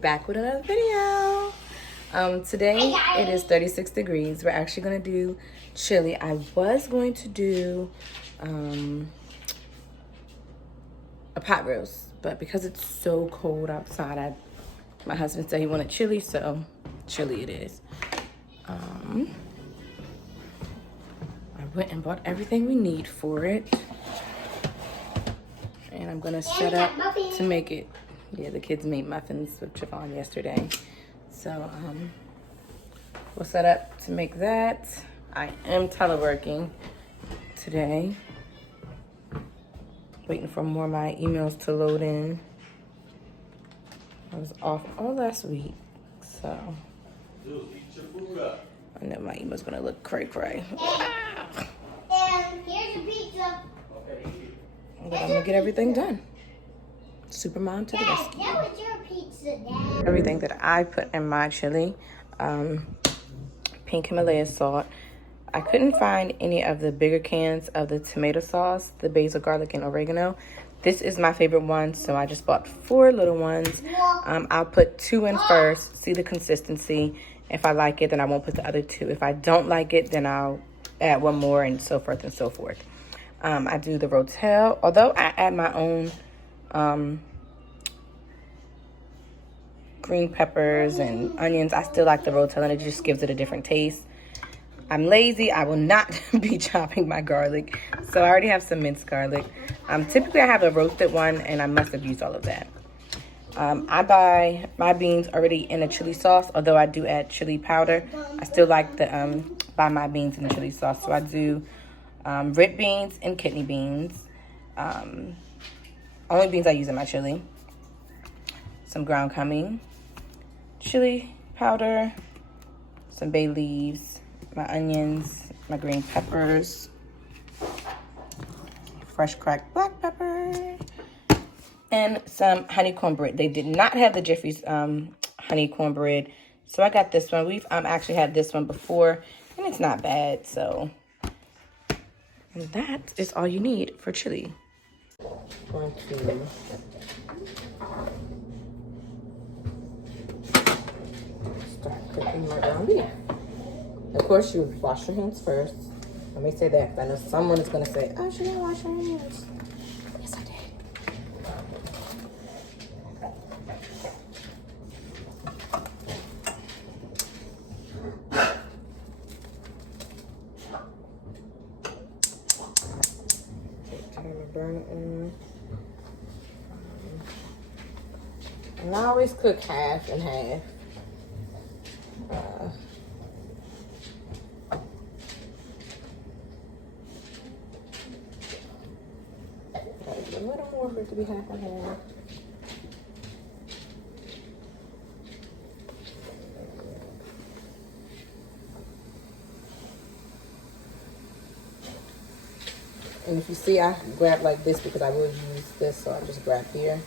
back with another video. Today it is 36 degrees. We're actually gonna do chili. I was going to do a pot roast, but because it's so cold outside, my husband said he wanted chili, so chili it is. I went and bought everything we need for it. And I'm gonna set up to make it. Yeah, the kids made muffins with chiffon yesterday. So we'll set up to make that. I am teleworking today. Waiting for more of my emails to load in. I was off all last week, so I know my email's gonna look cray-cray. And here's a pizza. But I'm gonna get everything done. Supermom to the rescue. That was your pizza, Dad. Everything that I put in my chili, pink Himalaya salt. I couldn't find any of the bigger cans of the tomato sauce, the basil, garlic, and oregano. This is my favorite one, so I just bought 4 little ones. I'll put 2 in first, see the consistency. If I like it, then I won't put the other 2. If I don't like it, then I'll add 1 more, and so forth and so forth. I do the rotel, although I add my own green peppers and onions. I still like the rotel, and it just gives it a different taste. I'm lazy. I will not be chopping my garlic, so I already have some minced garlic. Typically, I have a roasted one, and I must have used all of that. I buy my beans already in a chili sauce, although I do add chili powder. I still like to buy my beans in the chili sauce, so I do red beans and kidney beans. Only beans I use in my chili. Some ground cumin, chili powder, some bay leaves, my onions, my green peppers, fresh cracked black pepper, and some honey cornbread. They did not have the Jeffrey's honey cornbread, so I got this one. We've actually had this one before, and it's not bad. So, and that is all you need for chili. Going to start cooking my ground beef. Of course, you wash your hands first. Let me say that, because I know someone is going to say, oh, she didn't wash her hands. Yes, I did. And I always cook half and half. A little more for it to be half and half. And if you see, I grab like this because I will use this, so I just grab here.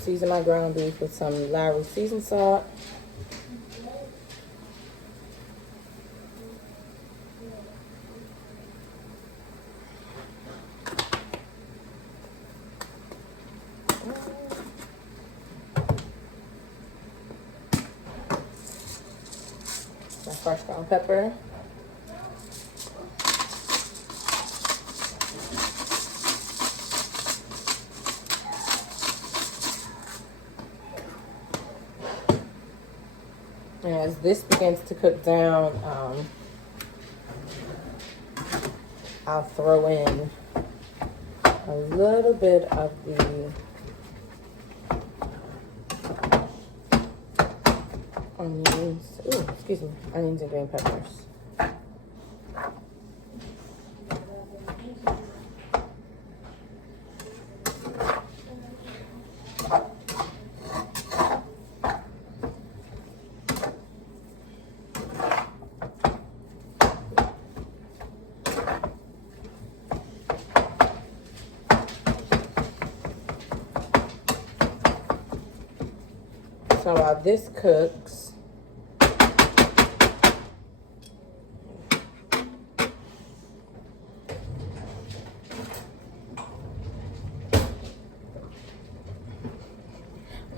Season my ground beef with some Lowry seasoned salt. My fresh ground pepper. And as this begins to cook down, I'll throw in a little bit of the onions. Ooh, excuse me, onions and green peppers.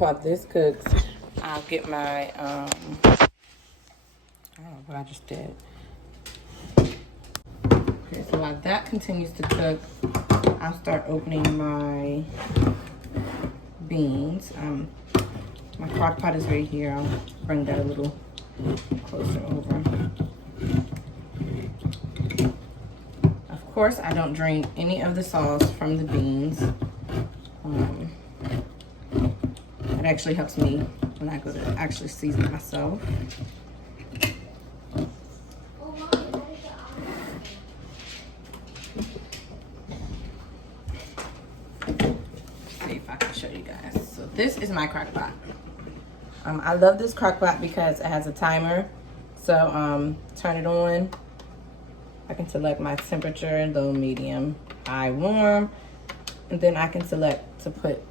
while this cooks, I'll get my, I don't know what I just did. Okay, so while that continues to cook, I'll start opening my beans. My crock pot is right here. I'll bring that a little closer over. Of course, I don't drain any of the sauce from the beans. It actually helps me when I go to actually season it myself. See if I can show you guys. So this is my crock pot. I love this crock pot because it has a timer. So turn it on. I can select my temperature, low, medium, high, warm. And then I can select to put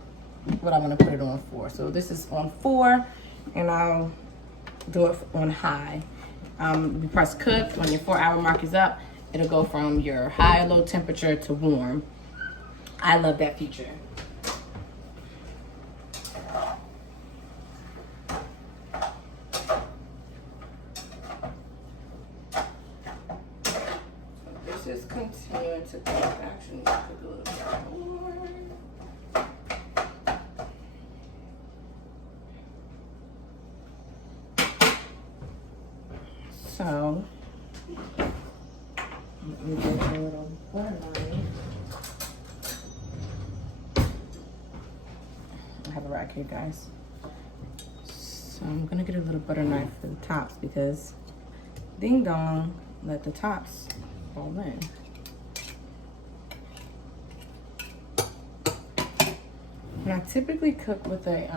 what I want to put it on for. So this is on 4, and I'll do it on high. You press cook. When your 4-hour mark is up, it'll go from your high or low temperature to warm. I love that feature. This is continuing to cook. Actually, need to cook a little bit more. So, let me get a little butter knife. I have a rack here, guys. So I'm gonna get a little butter knife for the tops because ding dong, let the tops fall in. And I typically cook with a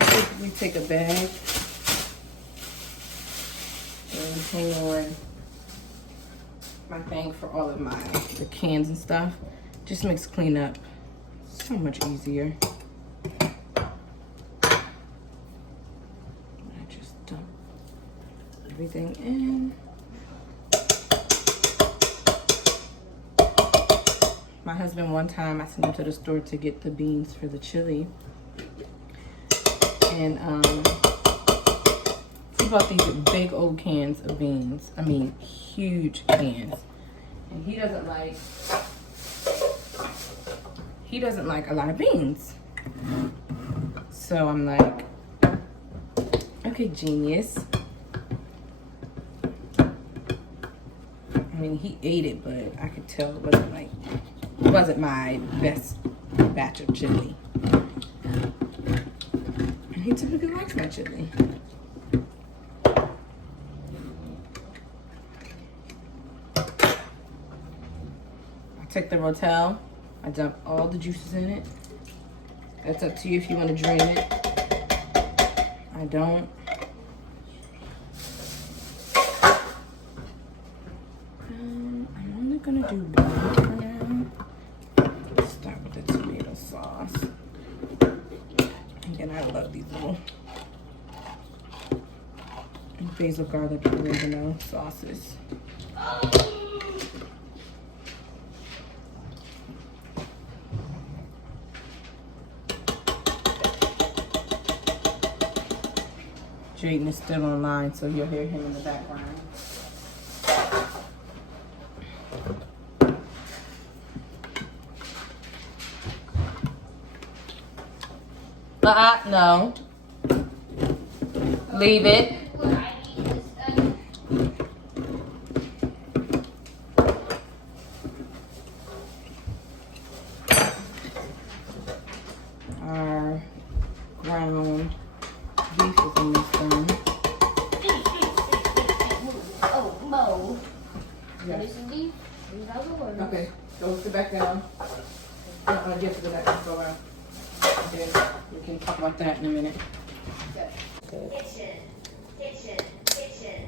typically take a bag and hang on my thing for all of the cans and stuff. Just makes cleanup so much easier. I just dump everything in. My husband, one time I sent him to the store to get the beans for the chili, and he bought these big old cans of beans. I mean, huge cans. And he doesn't like a lot of beans. So I'm like, okay, genius. I mean, he ate it, but I could tell it wasn't my best batch of chili. And he typically likes my chili. Take the Rotel, I dump all the juices in it. That's up to you if you want to drain it. I don't. I'm only gonna do one for now. Let's start with the tomato sauce. Again, I love these little basil, garlic, oregano sauces. Jaden is still online, so you'll hear him in the background. No. Leave it. Our ground beef is almost done. Oh, Mo. Yeah. This is beef. These are the words. Okay, go sit back down. You have to go back and go out. Then we can talk about that in a minute. Kitchen. Kitchen. Kitchen.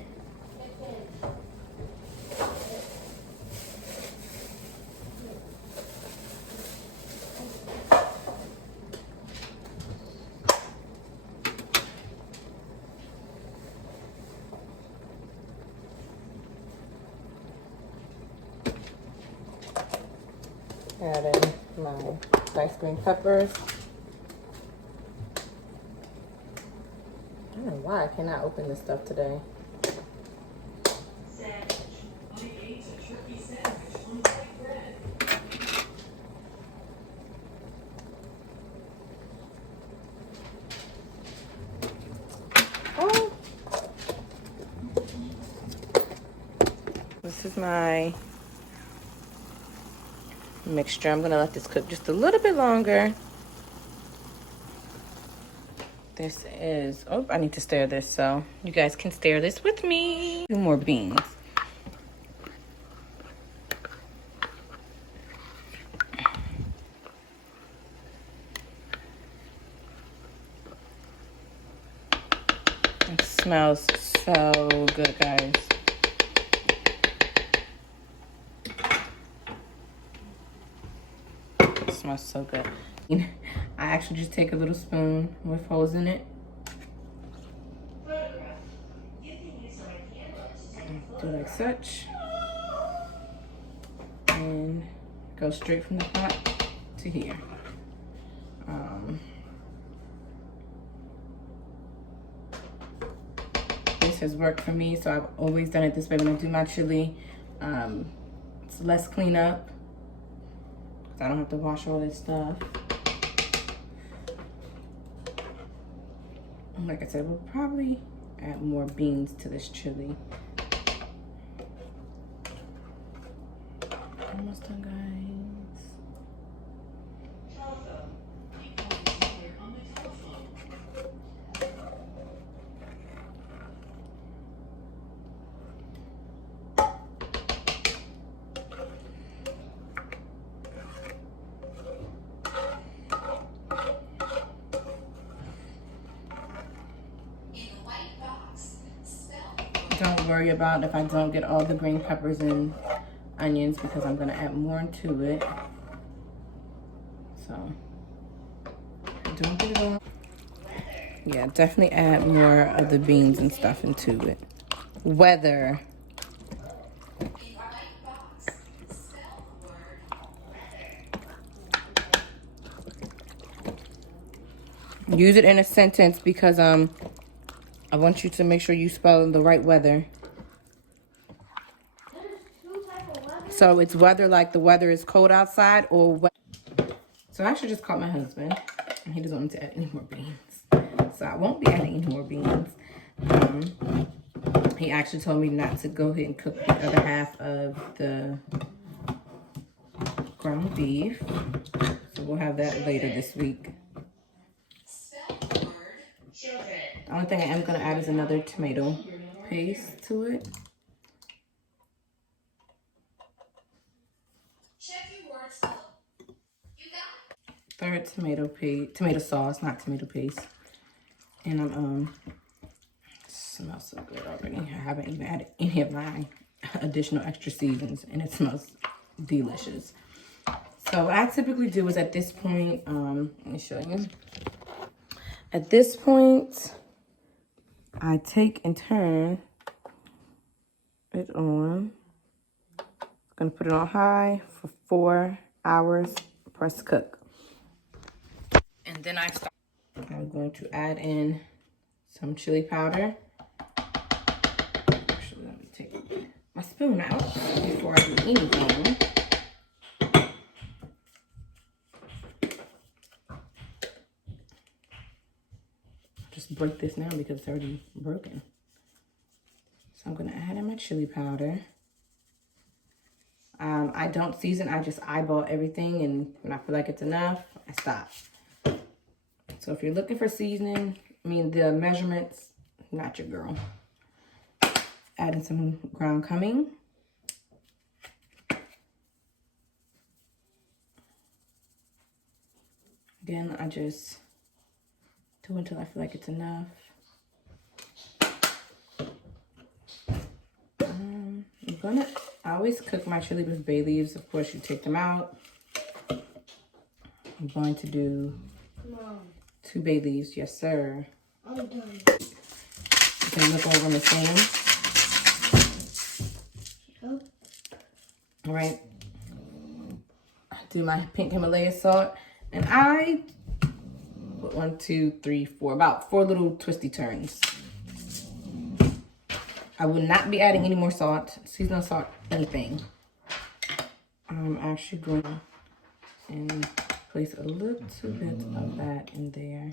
add in my diced green peppers. I don't know why I cannot open this stuff today. Oh. This is my mixture. I'm gonna let this cook just a little bit longer. This is, oh, I need to stir this so you guys can stir this with me. 2 more beans. It smells so good, guys. It smells so good. I actually just take a little spoon with holes in it. Do like such. And go straight from the pot to here. This has worked for me, so I've always done it this way when I do my chili. It's less cleanup. I don't have to wash all this stuff. Like I said, we'll probably add more beans to this chili. Almost done, guys. Don't worry about if I don't get all the green peppers and onions because I'm gonna add more to it. So don't get it all. Yeah, definitely add more of the beans and stuff into it. Whether use it in a sentence because I want you to make sure you spell the right weather. So it's whether like the weather is cold outside or so I actually just called my husband and he doesn't want me to add any more beans. So I won't be adding any more beans. He actually told me not to go ahead and cook the other half of the ground beef. So we'll have that later this week. The only thing I am going to add is another tomato paste to it. Third tomato sauce, not tomato paste. And I'm it smells so good already. I haven't even added any of my additional extra seasons and it smells delicious. So what I typically do is at this point, let me show you. At this point, I take and turn it on. I'm gonna put it on high for 4 hours, press cook. And then I'm going to add in some chili powder. Actually, let me take my spoon out before I do anything. Just break this now because it's already broken. So I'm gonna add in my chili powder. I don't season, I just eyeball everything, and when I feel like it's enough, I stop. So if you're looking for seasoning, the measurements, not your girl. Adding some ground cumin. Again, I just do until I feel like it's enough. I always cook my chili with bay leaves. Of course, you take them out. I'm going to do 2 bay leaves. Yes, sir. I'm done. You can look over the same. All right. do my pink Himalaya salt. And I put 1, 2, 3, 4, about 4 little twisty turns. I will not be adding any more salt, seasonal salt, anything. I'm actually going to place a little bit of that in there.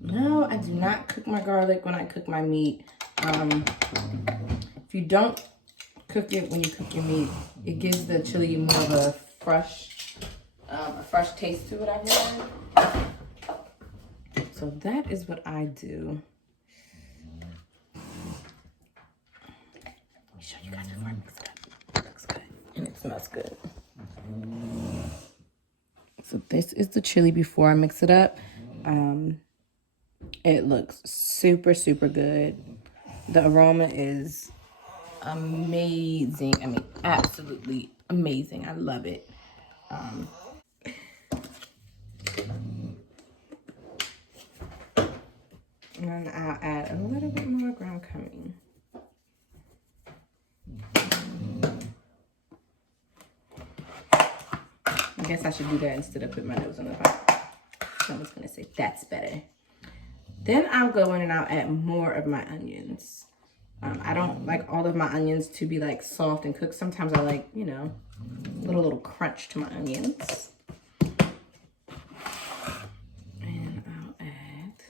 No, I do not cook my garlic when I cook my meat. If you don't cook it when you cook your meat, it gives the chili more of a fresh taste to it, I've learned. So that is what I do. Let me show you guys before I mix it up. It looks good and it smells good. So this is the chili before I mix it up. It looks super, super good. The aroma is amazing. I mean, absolutely amazing. I love it. And then I'll add a little bit more ground cumin. I guess I should do that instead of put my nose on the pot. I was gonna say that's better. Then I'll go in and I'll add more of my onions. I don't like all of my onions to be like soft and cooked. Sometimes I like, you know, a little crunch to my onions. And I'll add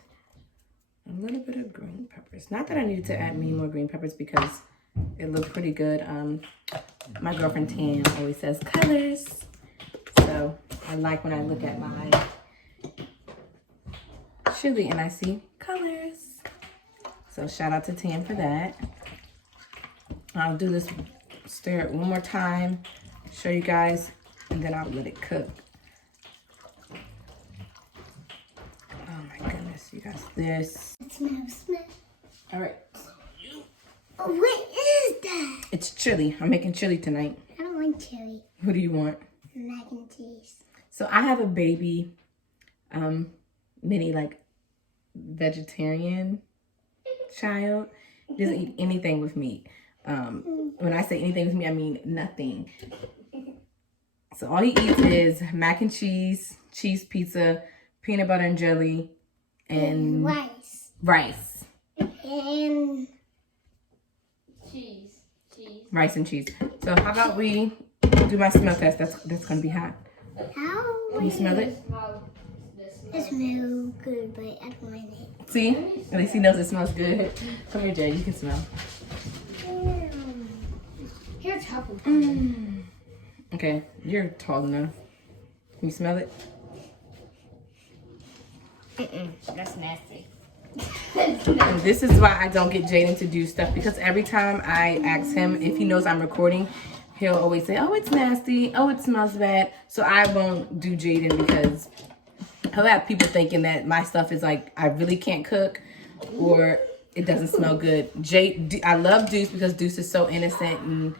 a little bit of green peppers. Not that I needed to add many more green peppers because it looked pretty good. My girlfriend Tam always says colors. So I like when I look at my chili and I see colors. So shout out to Tam for that. I'll do this, stir it one more time, show you guys, and then I'll let it cook. Oh my goodness, you guys, this. Smell. All right. Oh, what is that? It's chili. I'm making chili tonight. I don't want chili. What do you want? Mac and cheese. So I have a baby, mini like vegetarian child. He doesn't eat anything with meat. When I say anything with meat, I mean nothing. So all he eats is mac and cheese, cheese pizza, peanut butter and jelly, and rice. And cheese. Rice and cheese. So how about we do my smell test? That's gonna be hot. How? Can you smell it? It smells good, but I don't want it. See? At least he knows it smells good. Come here, Jay. You can smell. Here's chocolate. Okay, you're tall enough. Can you smell it? That's nasty. And this is why I don't get Jaden to do stuff, because every time I ask him if he knows I'm recording, he'll always say, oh, it's nasty. Oh, it smells bad. So I won't do Jaden because he'll have people thinking that my stuff is like, I really can't cook or it doesn't smell good. I love Deuce because Deuce is so innocent and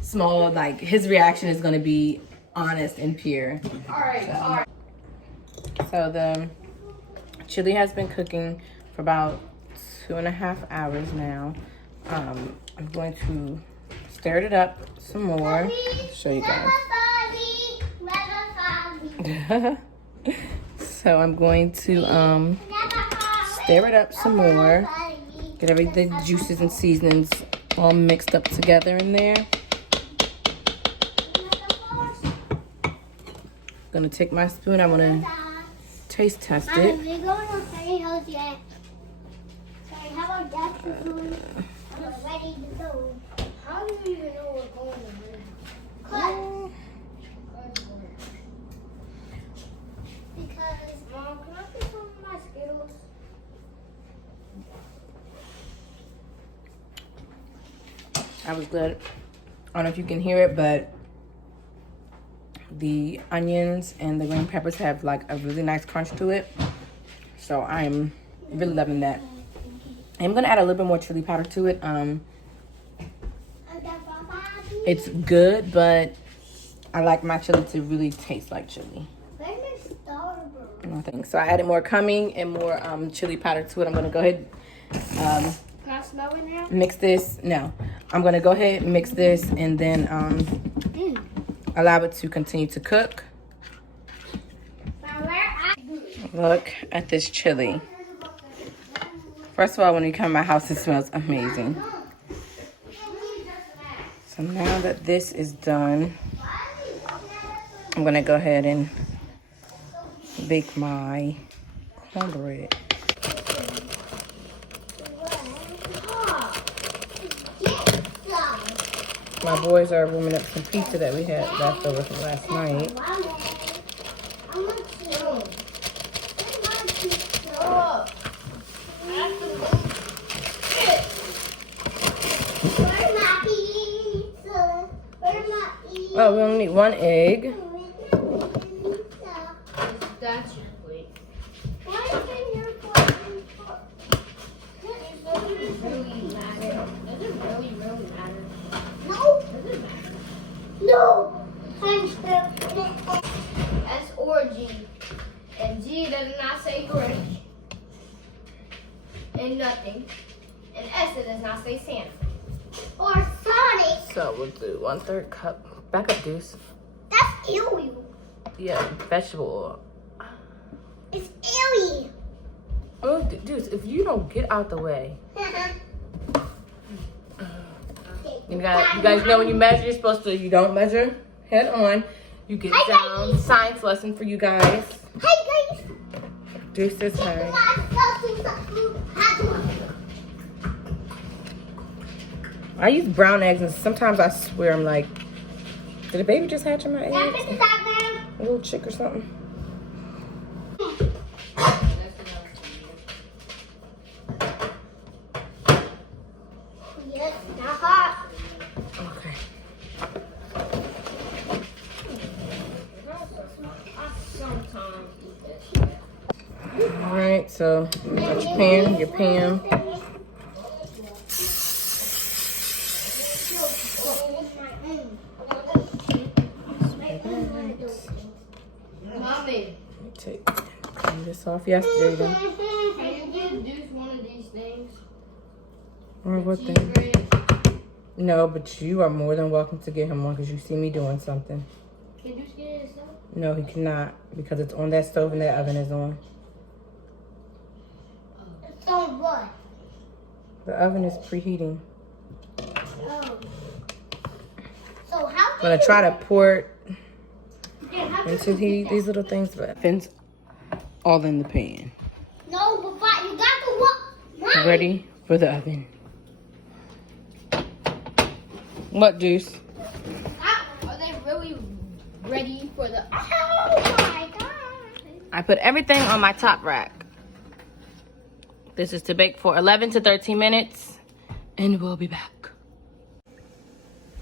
small. Like, his reaction is going to be honest and pure. All right. So the chili has been cooking for about 2.5 hours now. I'm going to stir it up some more. Show you guys. So I'm going to stir it up some more. Get the juices and seasonings all mixed up together in there. Gonna take my spoon. I want to taste test it. We're going to Sunny House yet. Sorry, how about that spoon? I'm ready to go. How do you even know we're going to Sunny Because, Mom, can I get some of my Skittles? That was good. I don't know if you can hear it, but the onions and the green peppers have like a really nice crunch to it. So I'm really loving that. I'm gonna add a little bit more chili powder to it. It's good, but I like my chili to really taste like chili. Nothing. So I added more cumin and more chili powder to it. I'm gonna go ahead Can I smell it now? mix this. No, I'm gonna go ahead and mix this, and then allow it to continue to cook. Look at this chili. First of all, when you come to my house, it smells amazing. So now that this is done, I'm gonna go ahead and bake my cornbread. My boys are warming up some pizza that we had left over from last night. Oh, we only need 1 egg. That's your plate. Does it really matter? No. Does it matter? No. S or G. And G does not say Grinch. And nothing. And S it does not say Santa. Or Sonic. So we'll do 1/3 cup. Back up, Deuce. That's eel. Yeah, vegetable oil. It's eel. Oh, Deuce, if you don't get out the way. You guys know when you measure, you're supposed to, you don't measure head on. You get down. guys. Science lesson for you guys. Hey guys. Deuce this time. I use brown eggs, and sometimes I swear I'm like, did a baby just hatch in my eggs? A little chick or something? Yes, not hot. Okay. All right, so you got your pan, your Pam. Mommy, Clean this off yesterday, though. can you give Deuce one of these things? Or what Cheese thing? bread. No, but you are more than welcome to get him one because you see me doing something. Can Deuce get it himself? No, he cannot because it's on that stove and that oven is on. It's on what? The oven is preheating. Oh. So how I'm gonna try to pour it how into these little things, but it's all in the pan. No, but you got the what? Ready for the oven. What, Deuce? Are they really ready for the... Oh my god. I put everything on my top rack. This is to bake for 11 to 13 minutes, and we'll be back.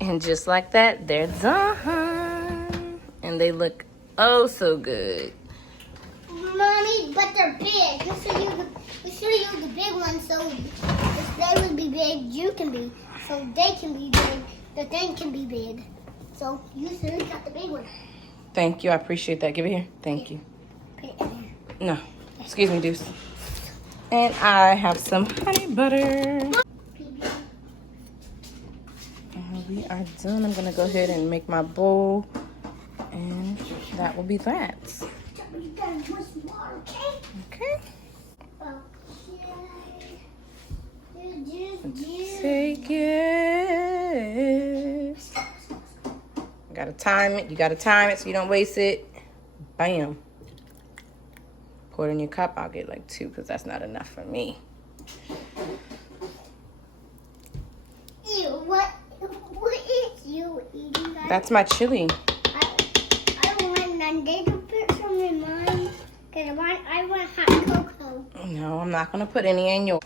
And just like that, they're done. And they look oh so good. Mommy, but they're big. We should have used the big one so if they would be big, you can be. So they can be big, the thing can be big. So you should have got the big one. Thank you, I appreciate that. Give it here. Thank you. Put it in No, excuse me, Deuce. And I have some honey butter. there. We are done. I'm gonna go ahead and make my bowl, and that will be that. You gotta drink some water, okay? Okay. Okay. Take it. You gotta time it. You gotta time it so you don't waste it. Bam. Pour it in your cup. I'll get like 2 because that's not enough for me. Ew, what is you eating that? That's my chili. I want none. They can put some in mine. Because I want hot cocoa. No, I'm not gonna put any in yours.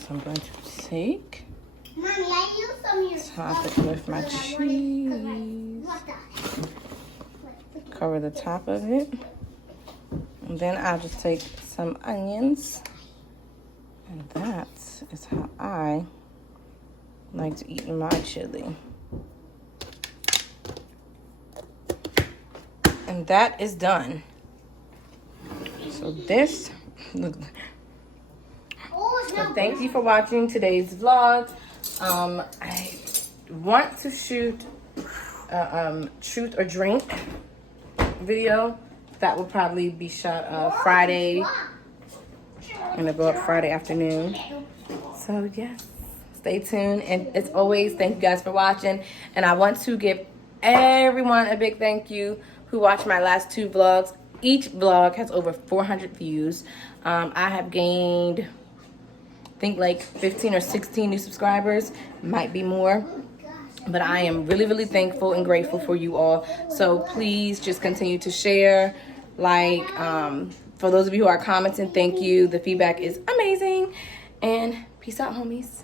So I'm going to take, Mommy, I use some of your top it with my cheese. Cover the top of it. And then I'll just take some onions. And that is how I like to eat my chili. And that is done. So this, look. So thank you for watching today's vlog. I want to shoot truth or drink video. That will probably be shot Friday. Gonna go up Friday afternoon. So yes, stay tuned. And as always, thank you guys for watching. And I want to give everyone a big thank you who watched my last 2 vlogs. Each vlog has over 400 views. I have gained, I think, like 15 or 16 new subscribers, might be more. But I am really, really thankful and grateful for you all. So please just continue to share, like, for those of you who are commenting, thank you. The feedback is amazing. And peace out, homies.